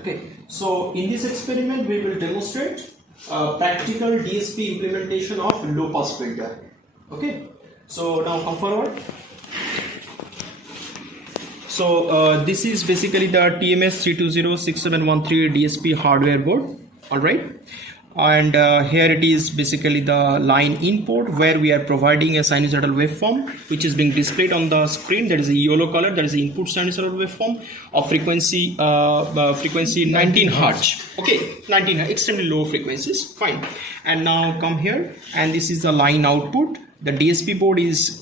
Okay, so in this experiment we will demonstrate practical DSP implementation of low pass filter. Okay, so now come forward. So this is basically the TMS 3206713 DSP hardware board. All right, and here it is basically the line input where we are providing a sinusoidal waveform which is being displayed on the screen. That is a yellow color. That is the input sinusoidal waveform of frequency 19 hertz. Okay, 19 hertz, extremely low frequencies. Fine. And now come here, and this is the line output. The DSP board is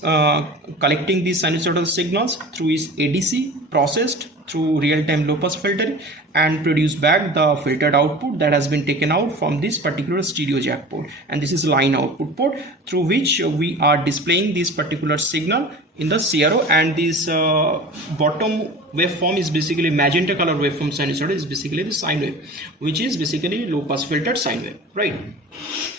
collecting these sinusoidal signals through its ADC, processed through real-time low-pass filtering, and produce back the filtered output that has been taken out from this particular stereo jack port. And this is line output port through which we are displaying this particular signal in the CRO, and this bottom waveform is basically magenta color waveform sinusoid is basically the sine wave, which is basically low pass filtered sine wave, right?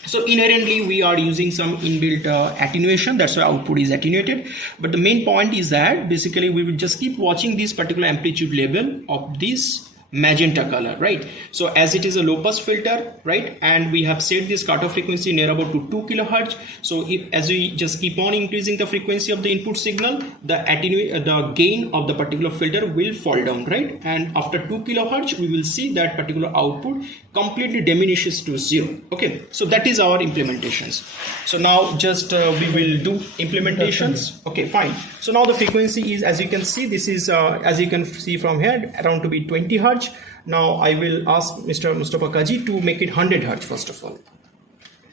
So inherently we are using some inbuilt attenuation, that's why output is attenuated. But the main point is that basically we will just keep watching this particular amplitude level of this magenta color, right? So as it is a low pass filter, right, and we have set this cutoff frequency near about to 2 kilohertz. So if as we just keep on increasing the frequency of the input signal, the gain of the particular filter will fall down, right? And after 2 kilohertz we will see that particular output completely diminishes to 0. Okay, so that is our implementations. So now just we will do implementations. Okay, fine. So now the frequency is, as you can see, this is as you can see from here, around to be 20 hertz. Now I will ask Mr. Mustafa Kaji to make it 100 hertz first of all.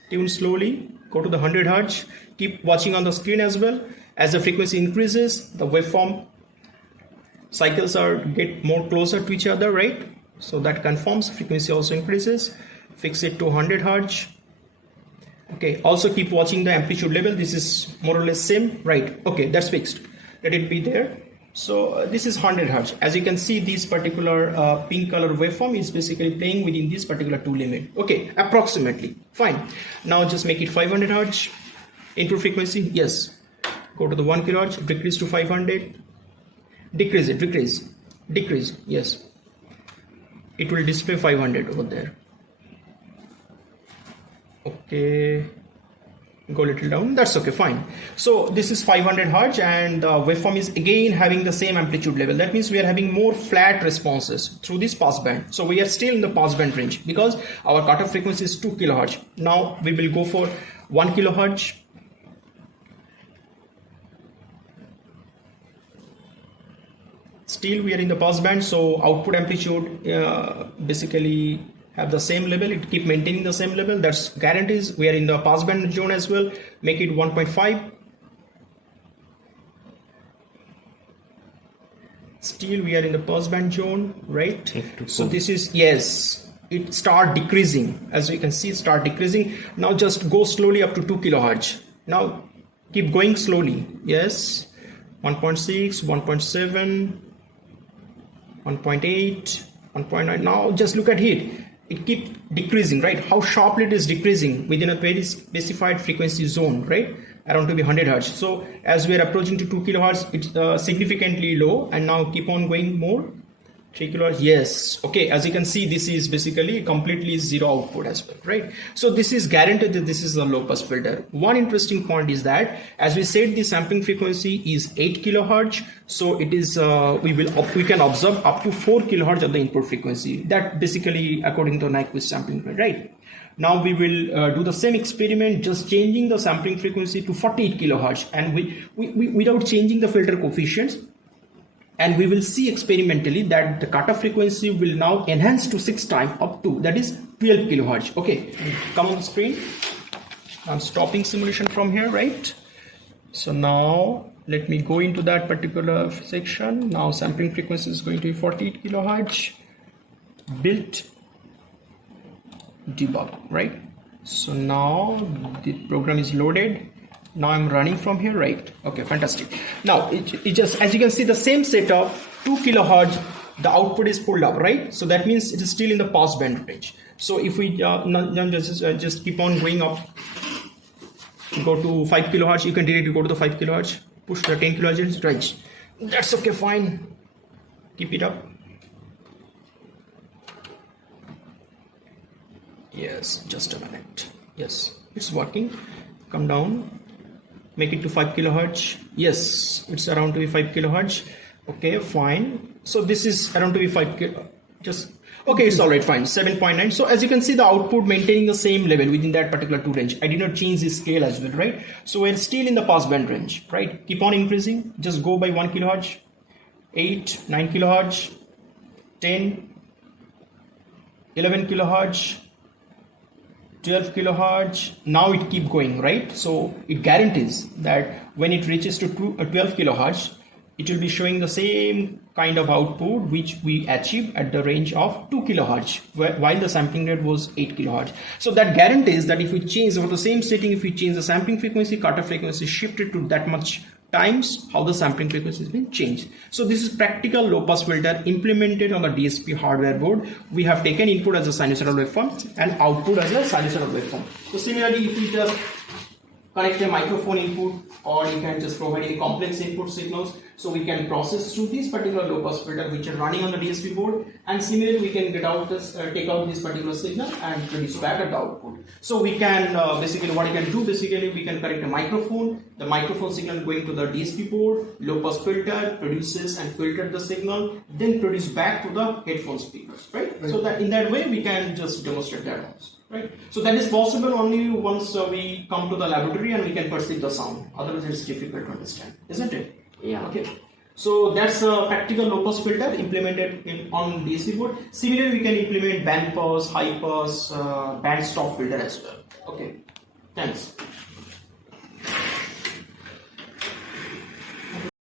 Tune slowly, go to the 100 hertz, keep watching on the screen as well. As the frequency increases, the waveform cycles get more closer to each other, right? So that confirms frequency also increases. Fix it to 100 hertz. Okay, also keep watching the amplitude level. This is more or less same, right? Okay, that's fixed. Let it be there. So this is 100 hertz. As you can see, this particular pink color waveform is basically playing within this particular 2 limit. Okay, approximately. Fine. Now just make it 500 hertz. Input frequency, yes. Go to the 1 kilohertz, decrease to 500. Decrease it, decrease, yes. It will display 500 over there. Okay, go a little down, that's okay, fine. So this is 500 hertz, and the waveform is again having the same amplitude level. That means we are having more flat responses through this passband. So we are still in the passband range because our cutoff frequency is 2 kilohertz. Now we will go for 1 kilohertz. Still we are in the passband, so output amplitude basically have the same level. It keep maintaining the same level. That's guarantees we are in the passband zone as well. Make it 1.5. Still we are in the passband zone, right? So this is, yes, it start decreasing. As you can see, start decreasing. Now just go slowly up to 2 kilohertz. Now keep going slowly. Yes, 1.6, 1.7, 1.8, 1.9. Now just look at it. It keeps decreasing, right? How sharply it is decreasing within a very specified frequency zone, right? Around to be 100 hertz. So as we are approaching to 2 kilohertz, it's significantly low, and now keep on going more. 3 kilohertz, yes. Okay, as you can see, this is basically completely zero output as well, right? So this is guaranteed that this is a low pass filter. One interesting point is that, as we said, the sampling frequency is 8 kilohertz. So it is we can observe up to 4 kilohertz of the input frequency. That basically according to Nyquist sampling rate, right? Now we will do the same experiment, just changing the sampling frequency to 48 kilohertz, and without changing the filter coefficients. And we will see experimentally that the cutoff frequency will now enhance to 6 times up to, that is 12 kilohertz. Okay, come on screen. I'm stopping simulation from here, right? So now let me go into that particular section. Now sampling frequency is going to be 48 kilohertz. Built, debug, right? So now the program is loaded. Now I'm running from here, right? Okay, fantastic. Now it just, as you can see, the same setup, 2 kilohertz, the output is pulled up, right? So that means it is still in the passband range. So if we just keep on going up, go to 5 kilohertz, you can directly go to the 5 kilohertz, push the 10 kilohertz, right? That's okay, fine. Keep it up. Yes, just a minute. Yes, it's working. Come down, make it to 5 kilohertz. Yes, it's around to be 5 kilohertz. Okay, fine. So this is around to be 5 kilo. Just okay, it's all right, fine. 7.9. So as you can see, the output maintaining the same level within that particular 2 range. I did not change the scale as well, right? So we're still in the passband range, right? Keep on increasing. Just go by 1 kilohertz, 8, 9 kilohertz, 10, 11 kilohertz, 12 kilohertz. Now it keep going, right? So it guarantees that when it reaches to 12 kilohertz, it will be showing the same kind of output which we achieved at the range of 2 kilohertz while the sampling rate was 8 kilohertz. So that guarantees that if we change for the same setting, if we change the sampling frequency, cutoff frequency shifted to that much times, how the sampling frequency has been changed. So this is practical low pass filter implemented on the DSP hardware board. We have taken input as a sinusoidal waveform and output as a sinusoidal waveform. So similarly, if we just connect a microphone input, or you can just provide any complex input signals, so we can process through this particular low pass filter which are running on the DSP board, and similarly we can get out this take out this particular signal and produce back at the output. So we can basically what you can do, basically we can connect a microphone, the microphone signal going to the DSP board, low pass filter produces and filter the signal, then produce back to the headphone speakers, right? So that in that way we can just demonstrate that also. Right. So that is possible only once we come to the laboratory and we can perceive the sound. Otherwise, it's difficult to understand, isn't it? Yeah. Okay. So that's a practical low pass filter implemented on DSP board. Similarly, we can implement band pass, high pass, band stop filter as well. Okay. Thanks.